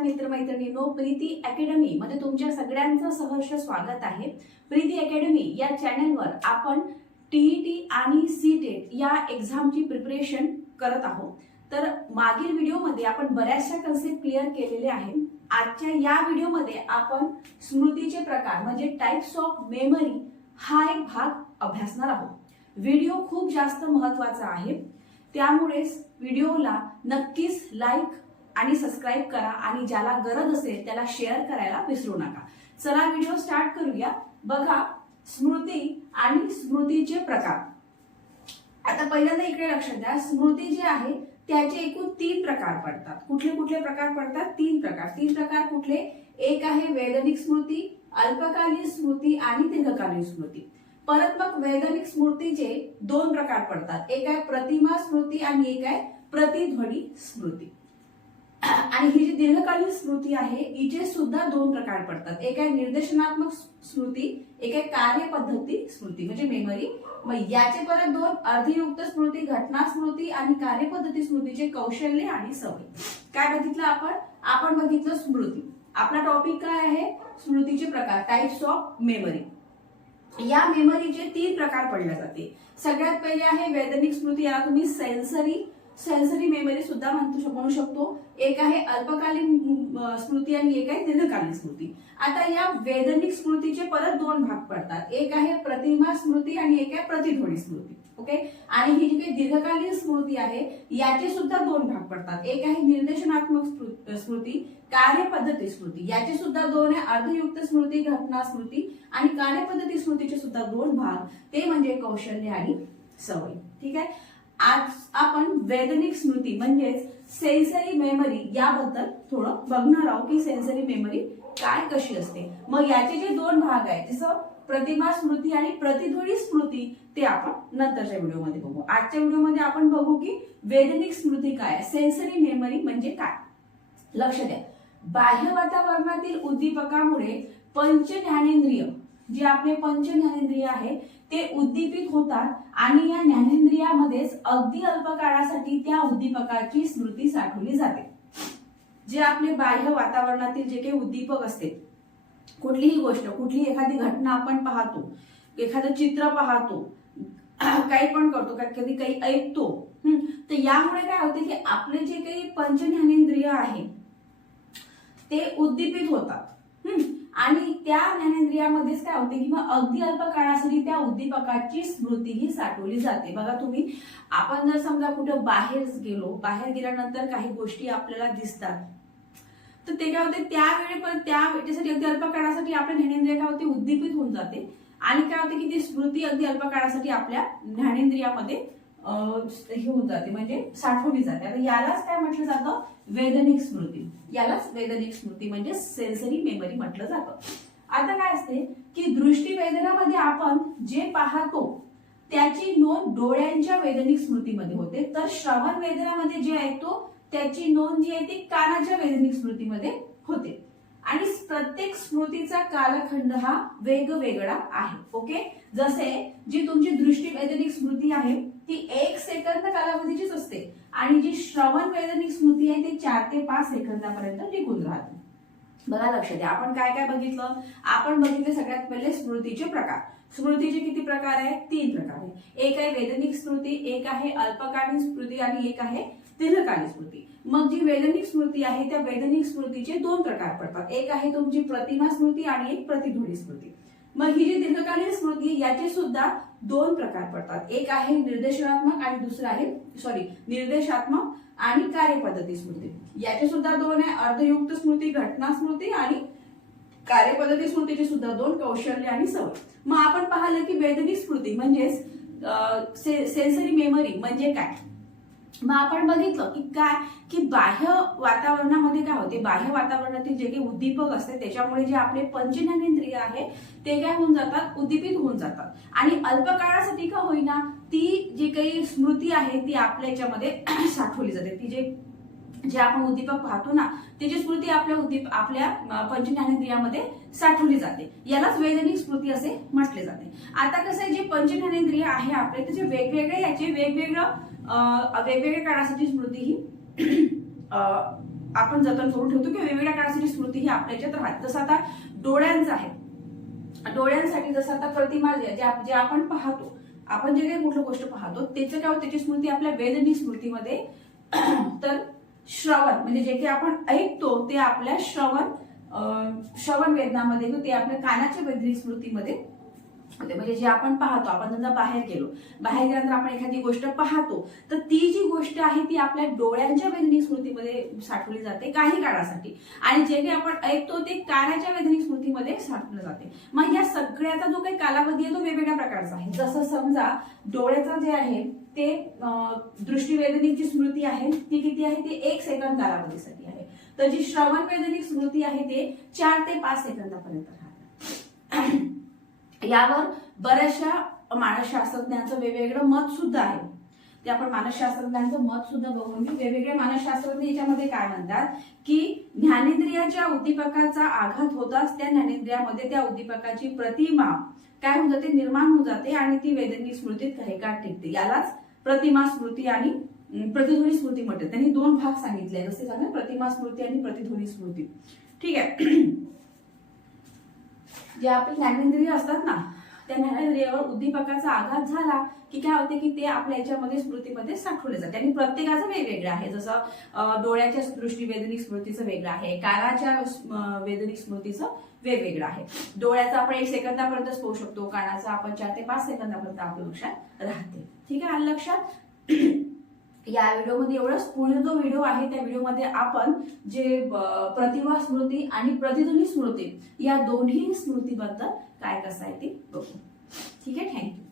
नमस्कार मित्रमैत्रिणींनो, प्रीती अकॅडमी मध्ये तुमच्या सगळ्यांचं सहर्ष स्वागत आहे। प्रीती अकॅडमी या चॅनलवर आपण टीईटी आणि सीटेट या एक्झामची प्रिपरेशन करत आहोत। तर मागील व्हिडिओमध्ये आपण बऱ्याचशा कन्सेप्ट क्लिअर केलेले आहेत। आजच्या या व्हिडिओमध्ये आपण स्मृतीचे प्रकार म्हणजे टाइप्स ऑफ मेमरी हा एक भाग अभ्यासणार आहोत। व्हिडिओ खूप जास्त महत्त्वाचा आहे, त्यामुळे व्हिडिओला नक्कीच लाईक आणि सबस्क्राइब करा आणि ज्याला गरज असेल त्याला शेअर करायला विसरू नका। चला व्हिडिओ स्टार्ट करूया। बघा, स्मृती आणि स्मृतीचे प्रकार। आता पहिल्यांदा इकडे लक्ष द्या, स्मृती जे आहे त्याचे एकूण 3 प्रकार पडतात। कुठले कुठले प्रकार पडतात? 3 प्रकार। 3 प्रकार कुठले? एक आहे वैधानिक स्मृती, अल्पकालीन स्मृती आणि दीर्घकालीन स्मृती। परत मग वैधानिक स्मृतीचे 2 प्रकार पडतात, एक आहे प्रतिमा स्मृती आणि एक आहे प्रतिध्वनी स्मृती। आणि ही जी दीर्घकालीन स्मृती आहे हिचे सुद्धा 2 प्रकार पडतात, एक आहे निर्देशनात्मक स्मृती, एक आहे कार्यपद्धती स्मृती म्हणजे मेमरी। मग याचे परत 2 अर्धयुक्त स्मृती, घटना स्मृती आणि कार्यपद्धती स्मृतीचे कौशल्य आणि सवय। काय बघितलं आपण बघितलं स्मृती। आपला टॉपिक काय आहे? स्मृतीचे प्रकार, टाइप्स ऑफ मेमरी। या मेमरीचे 3 प्रकार पडले जाते। सगळ्यात पहिले आहे वैधानिक स्मृती, याला तुम्ही सेन्सरी मेमरी सुद्धा म्हणू शकतो। एक आहे अल्पकालीन स्मृती आणि एक आहे दीर्घकालीन स्मृती। आता या वैधानिक स्मृतीचे परत 2 भाग पडतात, एक आहे प्रतिमा स्मृती आणि एक आहे प्रतिध्वनी स्मृती। ओके, आणि ही जी काही दीर्घकालीन स्मृती आहे याचे सुद्धा 2 भाग पडतात, एक आहे निर्देशनात्मक स्मृती, कार्यपद्धती स्मृती। याचे सुद्धा 2 आहे, अर्धयुक्त स्मृती, घटना स्मृती आणि कार्यपद्धती स्मृतीचे सुद्धा 2 भाग, ते म्हणजे कौशल्य आणि सवय। ठीक आहे, आज आपण वैधानिक स्मृती म्हणजेच सेन्सरी मेमरी याबद्दल थोडं बघणार आहोत की सेन्सरी मेमरी काय कशी असते। मग याचे जे 2 भाग आहेत जसं प्रतिमा स्मृती आणि प्रतिध्वनी स्मृती ते आपण नंतरच्या व्हिडिओमध्ये बघू। आजच्या व्हिडिओमध्ये आपण बघू की वैधानिक स्मृती काय आहे, सेन्सरी मेमरी म्हणजे काय। लक्ष द्या, बाह्य वातावरणातील उद्दीपकामुळे पंच ज्ञानेंद्रिय, जे आपले पंच ज्ञानेंद्रिय आहे ते उद्दीपित होतात आणि या ज्ञानेंद्रियामध्येच अगदी अल्प काळासाठी त्या उद्दीपकाची स्मृती साठवली जाते। जे आपले बाह्य वातावरणातील जे काही उद्दीपक असते, कुठलीही गोष्ट, कुठली एखादी घटना आपण पाहतो, एखादं चित्र पाहतो, काही पण करतो, कधी काही ऐकतो, तर यामुळे काय होते की आपले जे काही पंच ज्ञानेंद्रिय आहे ते उद्दीपित होतात आणि त्या ज्ञानेंद्रियामध्येच काय होते की मग अगदी अल्प काळासाठी त्या उद्दीपकाची स्मृती ही साठवली जाते। बघा तुम्ही, आपण जर समजा कुठं बाहेर गेल्यानंतर काही गोष्टी आपल्याला दिसतात, तर ते काय होते त्यावेळी पण त्यासाठी अगदी अल्प काळासाठी आपल्या ज्ञानेंद्रिय काय होते उद्दीपित होऊन जाते आणि काय होते की ती स्मृती अगदी अल्प काळासाठी आपल्या ज्ञानेंद्रियामध्ये हे होऊन जाते म्हणजे साठवली जाते। आता यालाच काय म्हटलं जातं? वैधानिक स्मृती। यालाच वैधानिक स्मृती म्हणजे सेन्सरी मेमरी म्हटलं जातं। आता काय असते की दृष्टी वेदनामध्ये आपण जे पाहतो त्याची नोंद डोळ्यांच्या वैधानिक स्मृतीमध्ये होते, तर श्रवण वेदनामध्ये जे ऐकतो त्याची नोंद जी आहे ती कानाच्या वैधानिक स्मृतीमध्ये होते। आणि प्रत्येक स्मृतीचा कालखंड हा वेगवेगळा आहे। ओके, जसे जी तुमची दृष्टी वैधानिक स्मृती आहे ती 1 सेकंद कालावधीचीच असते आणि जी श्रवण वैधानिक स्मृती आहे ती 4 ते 5 सेकंदापर्यंत टिकून राहते। बघा, लक्ष द्या, आपण काय काय बघितलं? आपण बघितले सगळ्यात पहिले स्मृतीचे प्रकार। स्मृतीचे किती प्रकार आहेत? 3 प्रकार आहेत, एक आहे वैधानिक स्मृती, एक आहे अल्पकालीन स्मृती आणि एक आहे दीर्घकालीन स्मृती। मग जी वैधानिक स्मृती आहे त्या वैधानिक स्मृतीचे 2 प्रकार पडतात, एक आहे तुमची प्रतिमा स्मृती आणि एक प्रतिध्वनी स्मृती। मग ही जी दीर्घकालीन स्मृती याचे सुद्धा 2 प्रकार पडतात, एक आहे निर्देशनात्मक आणि दुसरा आहे निर्देशात्मक आणि कार्यपद्धती स्मृती। याचे सुद्धा 2 आहे, अर्धयुक्त स्मृती, घटना स्मृती आणि कार्यपद्धती स्मृतीचे सुद्धा 2, कौशल्य आणि सवय। मग आपण पाहिलं की वैधानिक स्मृती म्हणजेच सेन्सरी मेमरी म्हणजे काय। मग आपण बघितलं की काय की बाह्य वातावरणामध्ये काय होते, बाह्य वातावरणातील जे काही उद्दीपक असते त्याच्यामुळे जे आपले पंच ज्ञानेंद्रिय आहे ते काय होऊन जातात, उद्दीपित होऊन जातात आणि अल्प काळासाठी का होईना ती जी काही स्मृती आहे ती आपल्या याच्यामध्ये साठवली जाते। ती जे आपण उद्दीपक पाहतो ना त्याची स्मृती आपल्या पंच ज्ञानेंद्रियामध्ये साठवली जाते, यालाच वैधानिक स्मृती असे म्हटले जाते। आता कसं आहे, जे पंच ज्ञानेंद्रिय आहे आपले त्याचे वेगवेगळ्या काळासाठी स्मृती ही आपण जतन करून ठेवतो किंवा वेगवेगळ्या काळासाठी स्मृती ही आपल्या याच्यात राहते. जसं आता डोळ्यांचं आहे, डोळ्यांसाठी जसं आता प्रतिमा जे आपण पाहतो, आपण जे काही कुठली गोष्ट पाहतो त्याचं काय होतं, त्याची स्मृती आपल्या वेदनिक स्मृतीमध्ये तर श्रवण म्हणजे जे काही आपण ऐकतो ते आपल्या श्रवण वेदनामध्ये, ते आपल्या कानाच्या वेदनिक स्मृतीमध्ये होते. म्हणजे जे आपण पाहतो, आपण समजा बाहेर गेल्यानंतर आपण एखादी गोष्ट पाहतो, तर ती जी गोष्ट आहे ती आपल्या डोळ्यांच्या वेदनिक स्मृतीमध्ये साठवली जाते काही काळासाठी, आणि जे काही आपण ऐकतो ते कानाच्या वेदनिक स्मृतीमध्ये साठवलं जाते. मग या सगळ्याचा जो काही कालावधी आहे तो वेगवेगळ्या प्रकारचा आहे. जसं समजा डोळ्याचा जे आहे ते दृष्टीवेदनिक जी स्मृती आहे ती किती आहे, ती 1 सेकंद कालावधीसाठी आहे. तर जी श्रवण वेदनिक स्मृती आहे ते 4 ते 5 सेकंदापर्यंत राहते. यावर बऱ्याचशा मानसशास्त्रज्ञांचं वेगवेगळं मत सुद्धा आहे. ते आपण मानसशास्त्रज्ञांचं मत सुद्धा बघून घेऊ. वेगवेगळे मानसशास्त्रज्ञ याच्यामध्ये काय म्हणतात की ज्ञानेंद्रियाच्या उद्दीपकाचा आघात होताच त्या ज्ञानेंद्रियामध्ये त्या उद्दीपकाची प्रतिमा काय होऊन जाते, निर्माण होऊन जाते आणि ती वेदनिक स्मृतीत काही काळ टिकते. यालाच प्रतिमा स्मृती आणि प्रतिध्वनी स्मृती म्हणतात. त्यांनी 2 भाग सांगितले, जसे सांगा प्रतिमा स्मृती आणि प्रतिध्वनी स्मृती. ठीक आहे. जे आपले ज्ञानेंद्रिय असतात ना, त्या ज्ञानेंद्रियावर उद्दीपकाचा आघात झाला की काय होते की ते आपल्या याच्यामध्ये स्मृतीमध्ये साठवले जाते. आणि प्रत्येकाचं वेगवेगळं आहे. जसं डोळ्याच्या दृष्टी वेदनिक स्मृतीचं वेगळं आहे, कानाच्या वेदनिक स्मृतीचं वेगवेगळं आहे. डोळ्याचा आपण 1 सेकंदापर्यंतच पाहू शकतो, कानाचा आपण 4 ते 5 सेकंदापर्यंत आपल्या लक्षात राहते. ठीक आहे, आलं लक्षात. या व्हिडिओमध्ये एवढंच. पुढे जो व्हिडिओ आहे त्या व्हिडिओमध्ये आपण जे प्रतिमा स्मृती आणि प्रतिध्वनी स्मृती या दोन्ही स्मृतीबद्दल काय कसं आहे ते बघू. ठीक आहे, थँक्यू.